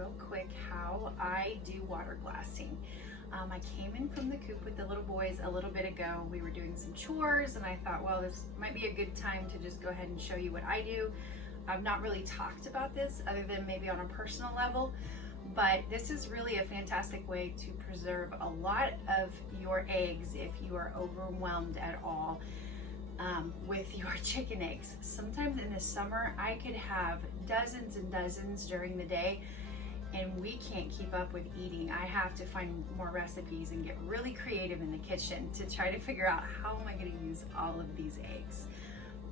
real quick how I do water glassing. I came in from the coop with the little boys a little bit ago. We were doing some chores and I thought, well, this might be a good time to just go ahead and show you what I do. I've not really talked about this other than maybe on a personal level, but this is really a fantastic way to preserve a lot of your eggs if you are overwhelmed at all with your chicken eggs. Sometimes in the summer, I could have dozens and dozens during the day, and we can't keep up with eating. I have to find more recipes and get really creative in the kitchen to try to figure out how am I going to use all of these eggs.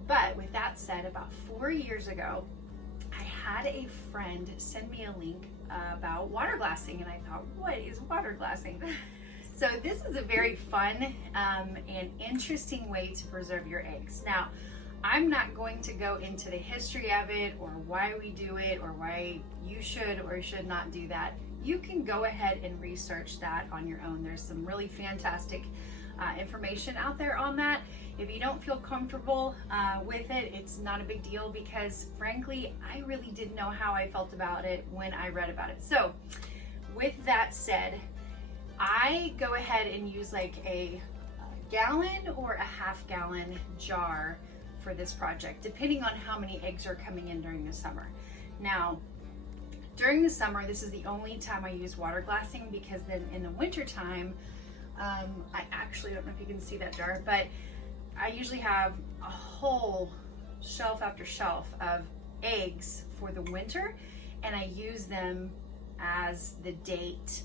But with that said, about 4 years ago, I had a friend send me a link about water glassing, and I thought, what is water glassing? So this is a very fun and interesting way to preserve your eggs. Now, I'm not going to go into the history of it or why we do it or why you should or should not do that. You can go ahead and research that on your own. There's some really fantastic information out there on that. If you don't feel comfortable with it, it's not a big deal because frankly, I really didn't know how I felt about it when I read about it. So with that said, I go ahead and use like a gallon or a half-gallon jar for this project, depending on how many eggs are coming in during the summer. Now, during the summer, this is the only time I use water glassing because then in the winter time, I actually don't know if you can see that jar, but I usually have a whole shelf after shelf of eggs for the winter, and I use them as the date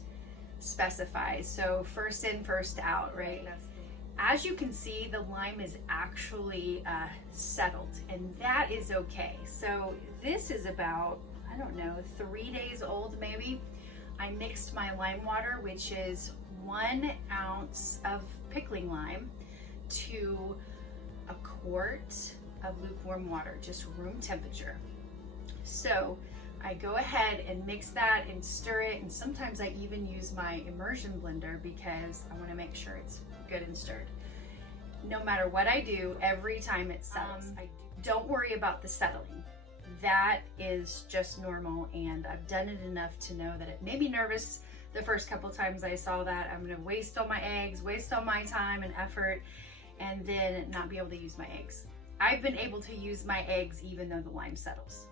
specifies. So first in, first out, right? As you can see, the lime is actually settled, and that is okay. So this is about, I don't know, 3 days old maybe. I mixed my lime water, which is 1 ounce of pickling lime to a quart of lukewarm water, just room temperature. So I go ahead and mix that and stir it, and sometimes I even use my immersion blender because I want to make sure it's good and stirred. No matter what I do, every time it settles. Don't worry about the settling. That is just normal, and I've done it enough to know that it made me nervous the first couple times I saw that. I'm going to waste all my eggs, waste all my time and effort, and then not be able to use my eggs. I've been able to use my eggs even though the lime settles.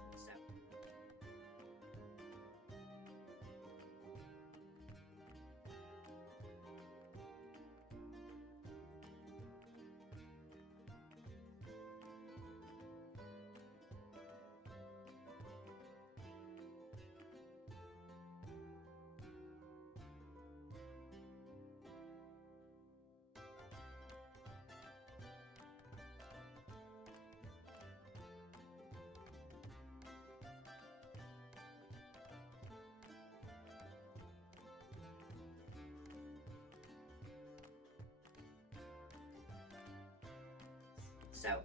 So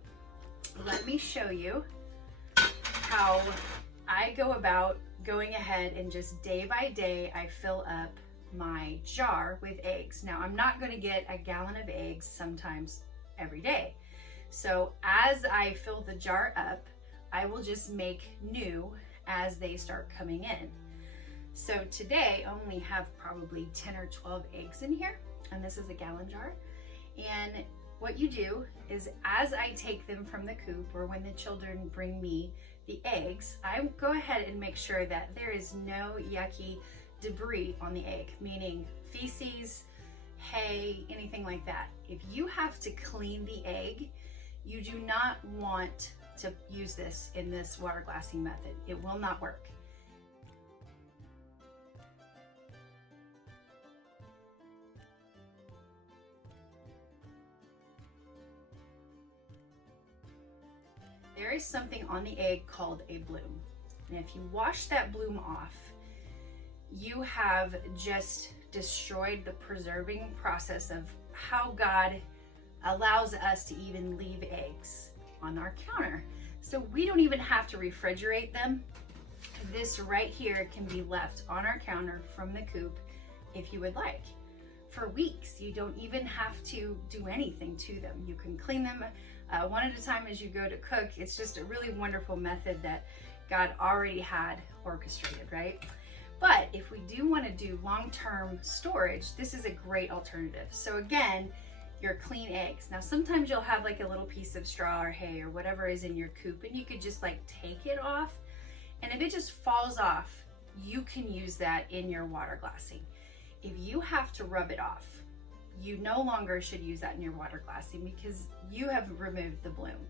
let me show you how I go about going ahead and just day by day, I fill up my jar with eggs. Now I'm not going to get a gallon of eggs sometimes every day. So as I fill the jar up, I will just make new as they start coming in. So today I only have probably 10 or 12 eggs in here, and this is a gallon jar. And what you do is as I take them from the coop or when the children bring me the eggs, I go ahead and make sure that there is no yucky debris on the egg, meaning feces, hay, anything like that. If you have to clean the egg, you do not want to use this in this water glassing method. It will not work. There is something on the egg called a bloom. And if you wash that bloom off, you have just destroyed the preserving process of how God allows us to even leave eggs on our counter. So we don't even have to refrigerate them. This right here can be left on our counter from the coop if you would like. For weeks, you don't even have to do anything to them. You can clean them one at a time as you go to cook. It's just a really wonderful method that God already had orchestrated, right? But if we do want to do long-term storage, this is a great alternative. So again, your clean eggs. Now sometimes you'll have like a little piece of straw or hay or whatever is in your coop, and you could just like take it off, and if it just falls off, you can use that in your water glassing. If you have to rub it off, you no longer should use that in your water glassing because you have removed the bloom.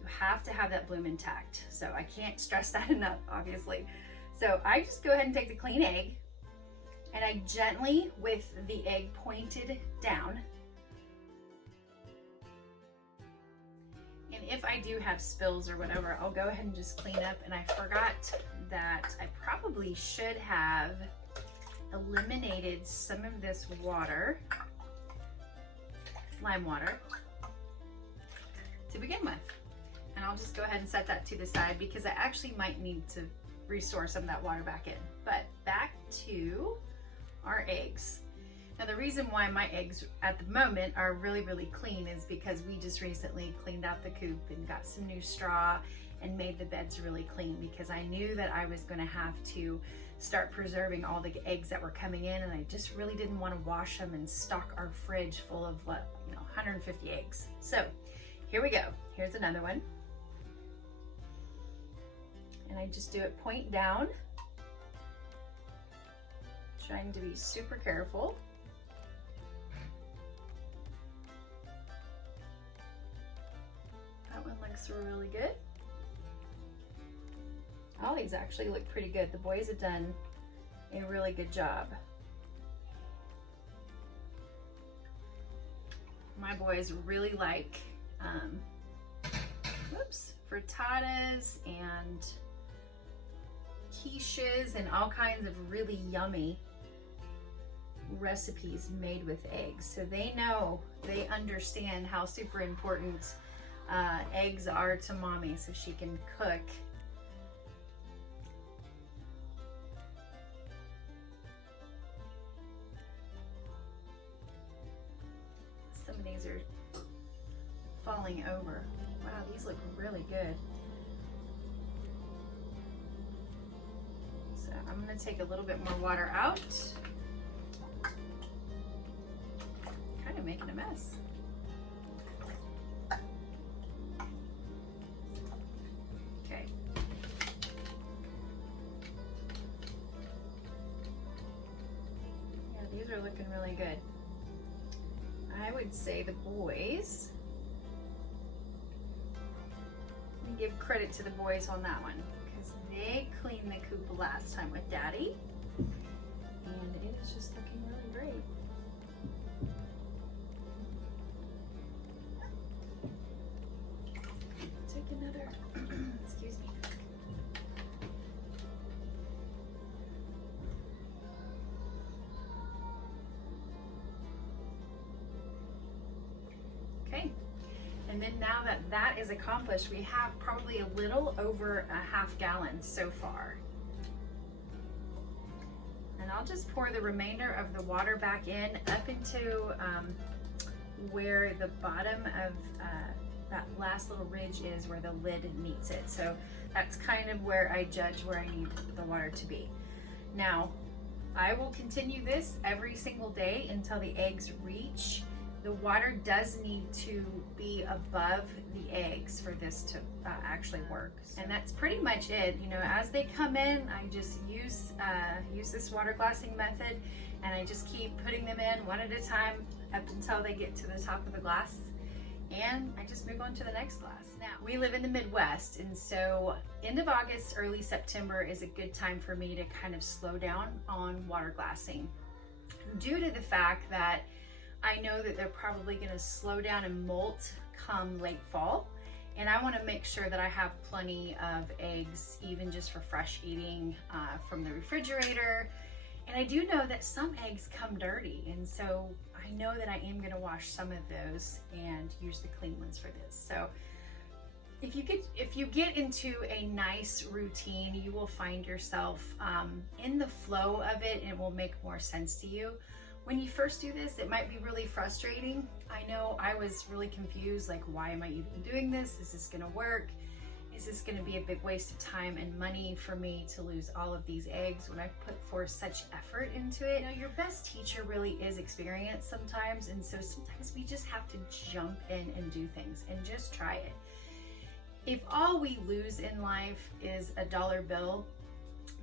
You have to have that bloom intact. So I can't stress that enough, obviously. So I just go ahead and take the clean egg, and I gently, with the egg pointed down, and if I do have spills or whatever, I'll go ahead and just clean up. And I forgot that I probably should have eliminated some of this water, lime water, to begin with. And I'll just go ahead and set that to the side because I actually might need to restore some of that water back in. But back to our eggs. Now the reason why my eggs at the moment are really, really clean is because we just recently cleaned out the coop and got some new straw and made the beds really clean, because I knew that I was gonna have to start preserving all the eggs that were coming in, and I just really didn't want to wash them and stock our fridge full of 150 eggs. So here we go. Here's another one. And I just do it point down, trying to be super careful. That one looks really good. All these actually look pretty good. The boys have done a really good job. My boys really like frittatas and quiches and all kinds of really yummy recipes made with eggs. So they know, they understand how super important eggs are to mommy so she can cook. Some of these are falling over. Wow, these look really good. So I'm gonna take a little bit more water out. Kind of making a mess. Okay. Yeah, these are looking really good. I would say the boys, let me give credit to the boys on that one, because they cleaned the coop last time with Daddy, and it is just looking really great. Take another, excuse me. Okay, and then now that that is accomplished, we have probably a little over a half gallon so far. And I'll just pour the remainder of the water back in up into where the bottom of that last little ridge is, where the lid meets it. So that's kind of where I judge where I need the water to be. Now, I will continue this every single day until the eggs reach. The water does need to be above the eggs for this to actually work. And that's pretty much it. You know, as they come in, I just use this water glassing method, and I just keep putting them in one at a time up until they get to the top of the glass. And I just move on to the next glass. Now, we live in the Midwest, and so end of August, early September is a good time for me to kind of slow down on water glassing, due to the fact that I know that they're probably going to slow down and molt come late fall, and I want to make sure that I have plenty of eggs, even just for fresh eating from the refrigerator. And I do know that some eggs come dirty, and so I know that I am going to wash some of those and use the clean ones for this. So if you get into a nice routine, you will find yourself in the flow of it, and it will make more sense to you. When you first do this, it might be really frustrating. I know I was really confused, like, why am I even doing this? Is this gonna work? is this going to be a big waste of time and money for me to lose all of these eggs when I put forth such effort into it? You know, your best teacher really is experience sometimes, and so sometimes we just have to jump in and do things and just try it. If all we lose in life is a dollar bill,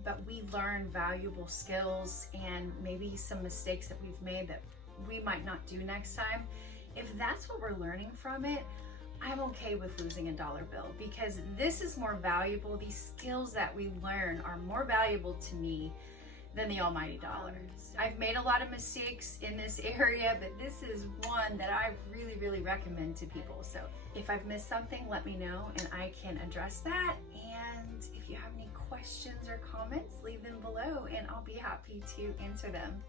but we learn valuable skills and maybe some mistakes that we've made that we might not do next time, if that's what we're learning from it, I'm okay with losing a dollar bill, because this is more valuable. These skills that we learn are more valuable to me than the almighty dollar. I've made a lot of mistakes in this area, but this is one that I really, really recommend to people. So if I've missed something, let me know and I can address that. And if you have any questions or comments, leave them below and I'll be happy to answer them.